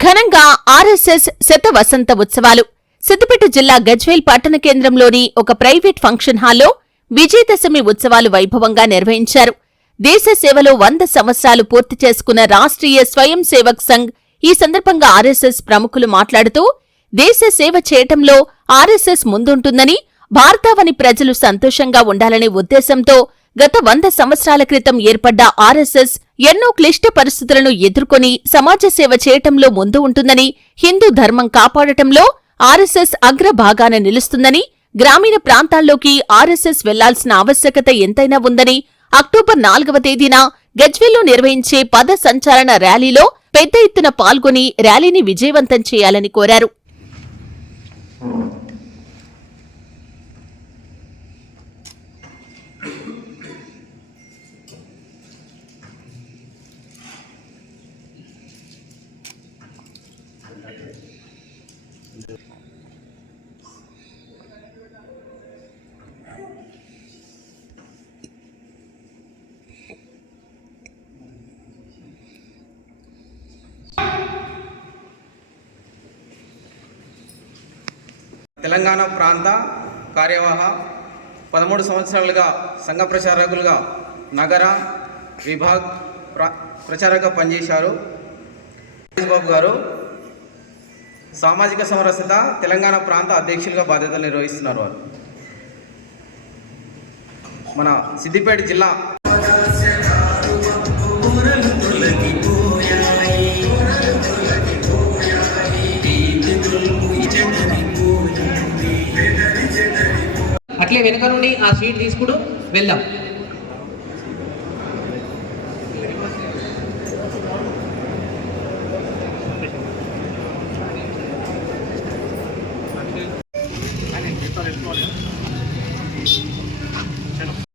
ఘనంగా ఆర్ఎస్ఎస్ శత వసంత ఉత్సవాలు. సిద్దిపేట జిల్లా గజ్వేల్ పట్టణ కేంద్రంలోని ఒక ప్రైవేట్ ఫంక్షన్ హాల్లో విజయదశమి ఉత్సవాలు వైభవంగా నిర్వహించారు. దేశ సేవలో వంద సంవత్సరాలు పూర్తి చేసుకున్న రాష్ట్రీయ స్వయం సేవక్ సంఘ్ ఈ సందర్భంగా ఆర్ఎస్ఎస్ ప్రముఖులు మాట్లాడుతూ దేశ సేవ చేయటంలో ఆర్ఎస్ఎస్ ముందుంటుందని భారతావని ప్రజలు సంతోషంగా ఉండాలనే ఉద్దేశంతో గత వంద సంవత్సరాల క్రితం ఏర్పడ్డ ఆర్ఎస్ఎస్ ఎన్నో క్లిష్ట పరిస్థితులను ఎదుర్కొని సమాజ సేవ చేయటంలో ముందు ఉంటుందని హిందూ ధర్మం కాపాడటంలో ఆర్ఎస్ఎస్ అగ్రభాగాన నిలుస్తుందని గ్రామీణ ప్రాంతాల్లోకి ఆర్ఎస్ఎస్ వెళ్ళాల్సిన ఆవశ్యకత ఎంతైనా ఉందని అక్టోబర్ నాలుగవ తేదీన గజ్వేల్లో నిర్వహించే పద సంచాలన ర్యాలీలో పెద్ద ఎత్తున పాల్గొని ర్యాలీని విజయవంతం చేయాలని కోరారు. తెలంగాణ ప్రాంత కార్యవాహ పదమూడు సంవత్సరాలుగా సంఘ ప్రచారకులుగా నగర విభాగ్ ప్ర పనిచేశారు. బాబు గారు సామాజిక సమరసత తెలంగాణ ప్రాంత అధ్యక్షులుగా బాధ్యతలు నిర్వహిస్తున్నారు వారు. మన సిద్దిపేట జిల్లా వెనుక నుండి ఆ సీట్ తీసుకుడు వెళ్దాం.